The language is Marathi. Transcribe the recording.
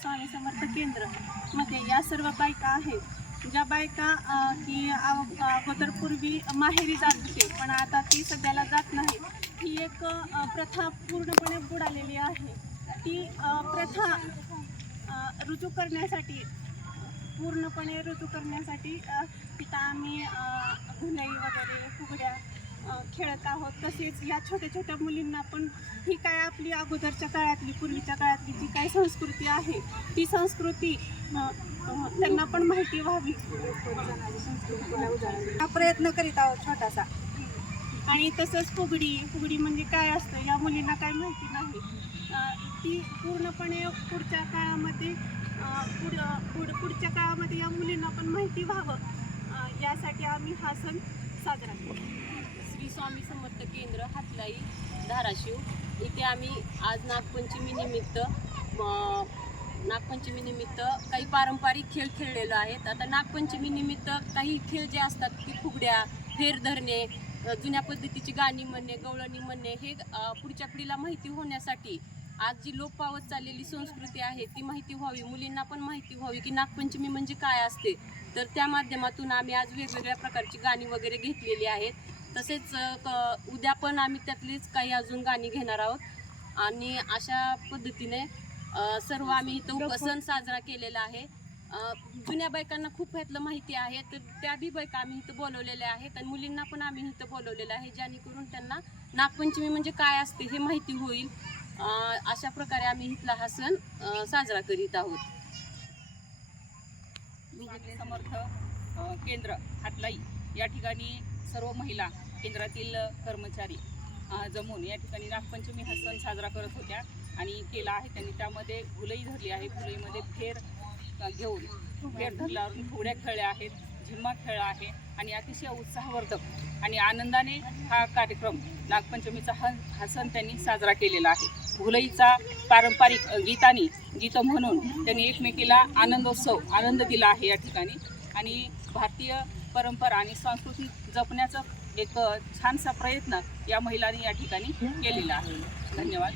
स्वामी समर्थ केंद्रमध्ये या सर्व बायका आहेत. ज्या बायका की अगोदरपूर्वी अगोदर पूर्वी माहेरी जात होते पण आता ती सध्याला जात नाही ही एक प्रथा पूर्णपणे बुडालेली आहे. ती प्रथा रुजू करण्यासाठी पूर्णपणे रुजू करण्यासाठी तिथं आम्ही गुन्हे धुलाई वगैरे फुगड्या अ, खेळत आहोत तसेच या छोट्या छोट्या मुलींना पण ही काय आपली अगोदरच्या काळातली पूर्वीच्या काळातली जी काय संस्कृती आहे ती संस्कृती त्यांना पण माहिती व्हावी. हा प्रयत्न करीत आहोत छोटासा. आणि तसंच फुगडी फुगडी म्हणजे काय असतं या मुलींना काय माहिती नाही. ती पूर्णपणे पुढच्या काळामध्ये पुढ पुढच्या काळामध्ये या मुलींना पण माहिती व्हावं. यासाठी आम्ही हा सण साजरा करतो केंद्र हातलाई धाराशिव. इथे आम्ही आज नागपंचमी निमित्त नागपंचमी निमित्त काही पारंपरिक खेळ खेळलेलो आहेत. आता नागपंचमी निमित्त काही खेळ जे असतात की फुगड्या फेर धरणे जुन्या पद्धतीची गाणी म्हणणे गवळणी म्हणणे हे पुढच्या पिढीला माहिती होण्यासाठी आज जी लोप पावत चाललेली संस्कृती आहे ती माहिती व्हावी. मुलींना पण माहिती व्हावी की नागपंचमी म्हणजे काय असते. तर त्या माध्यमातून आम्ही आज वेगवेगळ्या प्रकारची गाणी वगैरे घेतलेली आहेत. तसेच उद्या पण आम्ही त्यातलीच काही अजून गाणी घेणार आहोत. आणि अशा पद्धतीने सर्व आम्ही इथं सण साजरा केलेला आहे. जुन्या बायकांना खूप ह्यातलं माहिती आहे. तर त्या बी बायका आम्ही इथं बोलवलेल्या आहेत आणि मुलींना पण आम्ही इथं बोलवलेलं आहे जेणेकरून त्यांना नागपंचमी म्हणजे काय असते हे माहिती होईल. अशा प्रकारे आम्ही इथला हा सण साजरा करीत आहोत. समर्थ केंद्र हातलाई. या ठिकाणी सर्व महिला केंद्रातील कर्मचारी जमून या ठिकाणी नागपंचमी हा सण साजरा करत होत्या आणि केला आहे. त्यांनी त्यामध्ये फुलई धरली आहे फुलईमध्ये फेर घेऊन फेर धरल्यावर फुगड्या खेळल्या आहेत झिम्मा खेळला आहे आणि अतिशय उत्साहवर्धक आणि आनंदाने हा कार्यक्रम नागपंचमीचा हा हा सण त्यांनी साजरा केलेला आहे. फुलईचा पारंपरिक गीतानी गीतं म्हणून त्यांनी एकमेकीला आनंदोत्सव आनंद दिला आहे या ठिकाणी. आणि भारतीय परंपरा आणि संस्कृती जपण्याचा एक छानसा प्रयत्न या महिलांनी या ठिकाणी केलेला आहे. धन्यवाद.